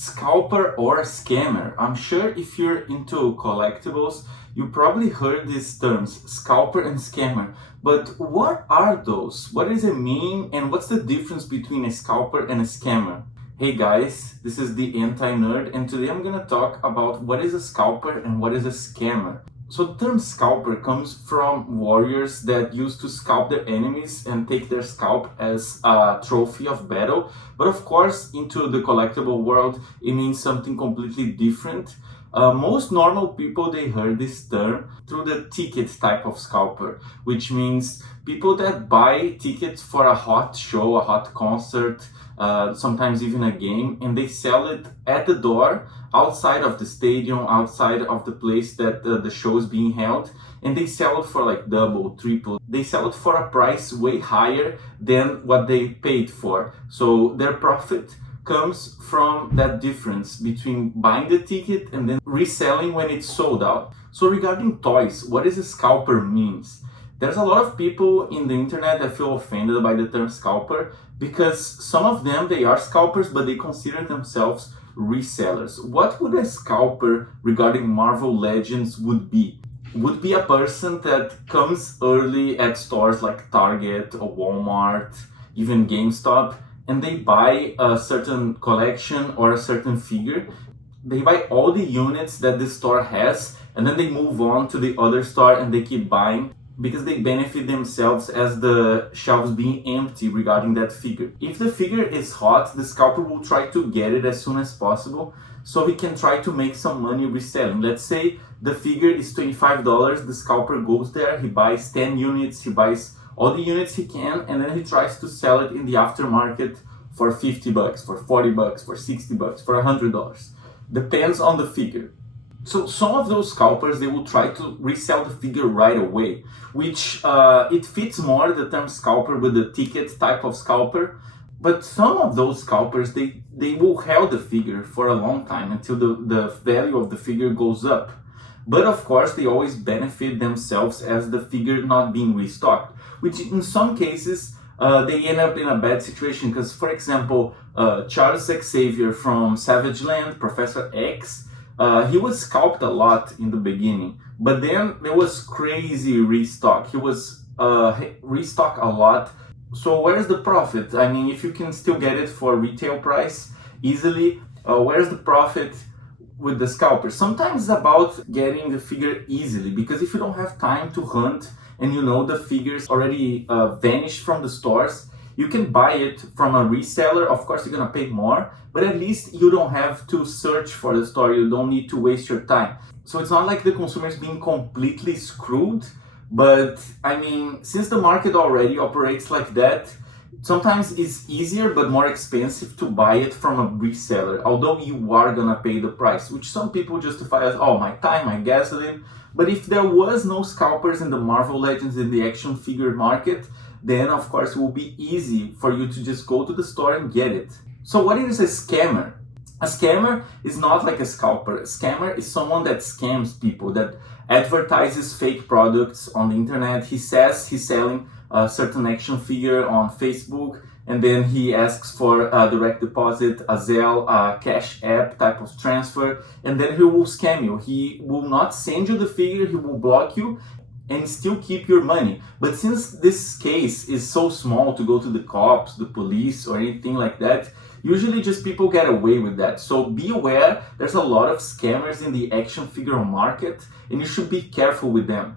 Scalper or scammer. I'm sure if you're into collectibles, you probably heard these terms, scalper and scammer. But what are those? What does it mean? And what's the difference between a scalper and a scammer? Hey guys, this is the Anti-Nerd, and today I'm gonna talk about what is a scalper and what is a scammer. So the term scalper comes from warriors that used to scalp their enemies and take their scalp as a trophy of battle. But of course, into the collectible world, it means something completely different. Most normal people, they heard this term through the ticket type of scalper, which means people that buy tickets for a hot show, a hot concert, sometimes even a game, and they sell it at the door, outside of the stadium, outside of the place that the show is being held, and they sell it for like double, triple. They sell it for a price way higher than what they paid for. So their profit comes from that difference between buying the ticket and then reselling when it's sold out. So regarding toys, what does a scalper means? There's a lot of people in the internet that feel offended by the term scalper because some of them, they are scalpers, but they consider themselves resellers. What would a scalper regarding Marvel Legends would be? Would be a person that comes early at stores like Target or Walmart, even GameStop, and they buy a certain collection or a certain figure. They buy all the units that the store has, and then they move on to the other store and they keep buying because they benefit themselves as the shelves being empty regarding that figure. If the figure is hot, the scalper will try to get it as soon as possible so he can try to make some money reselling. Let's say the figure is $25, the scalper goes there, he buys 10 units, he buys all the units he can, and then he tries to sell it in the aftermarket for 50 bucks, for 40 bucks, for 60 bucks, for $100. Depends on the figure. So some of those scalpers, they will try to resell the figure right away, which it fits more the term scalper with the ticket type of scalper. But some of those scalpers, they will hold the figure for a long time until the value of the figure goes up. But of course, they always benefit themselves as the figure not being restocked, which in some cases, they end up in a bad situation. Because, for example, Charles Xavier from Savage Land, Professor X, he was scalped a lot in the beginning, but then there was crazy restock. He was restocked a lot. So where's the profit? I mean, if you can still get it for retail price easily, where's the profit with the scalper? Sometimes it's about getting the figure easily, because if you don't have time to hunt and you know the figures already vanished from the stores, you can buy it from a reseller. Of course, you're gonna pay more, but at least you don't have to search for the store. You don't need to waste your time. So it's not like the consumer is being completely screwed, but I mean, since the market already operates like that, sometimes it's easier but more expensive to buy it from a reseller, although you are gonna pay the price, which some people justify as, oh, my time, my gasoline. But if there was no scalpers in the Marvel Legends, in the action figure market, then of course it will be easy for you to just go to the store and get it. So what is a scammer? A scammer is not like a scalper. A scammer is someone that scams people, that advertises fake products on the internet. He says he's selling a certain action figure on Facebook, and then he asks for a direct deposit, a Zelle, a Cash App type of transfer, and then he will scam you. He will not send you the figure, he will block you and still keep your money. But since this case is so small to go to the cops, the police, or anything like that, usually just people get away with that. So be aware, there's a lot of scammers in the action figure market, and you should be careful with them.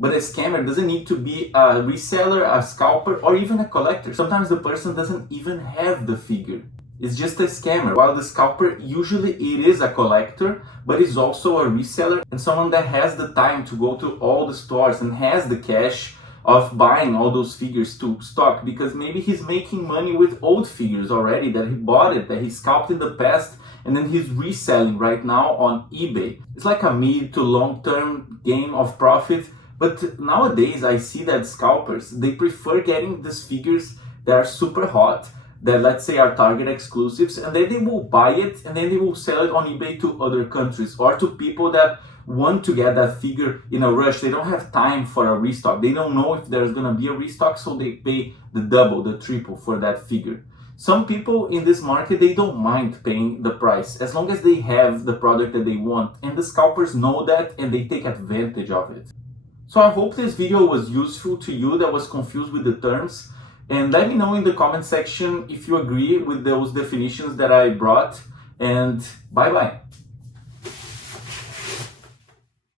But a scammer doesn't need to be a reseller, a scalper, or even a collector. Sometimes the person doesn't even have the figure. It's just a scammer. While the scalper, usually it is a collector, but it's also a reseller and someone that has the time to go to all the stores and has the cash of buying all those figures to stock, because maybe he's making money with old figures already that he bought it, that he scalped in the past, and then he's reselling right now on eBay. It's like a mid to long-term game of profit. But nowadays I see that scalpers, they prefer getting these figures that are super hot, that let's say are Target exclusives, and then they will buy it and then they will sell it on eBay to other countries or to people that want to get that figure in a rush. They don't have time for a restock. They don't know if there's gonna be a restock, so they pay the double, the triple for that figure. Some people in this market, they don't mind paying the price as long as they have the product that they want, and the scalpers know that and they take advantage of it. So I hope this video was useful to you that was confused with the terms, and let me know in the comment section if you agree with those definitions that I brought, and bye bye.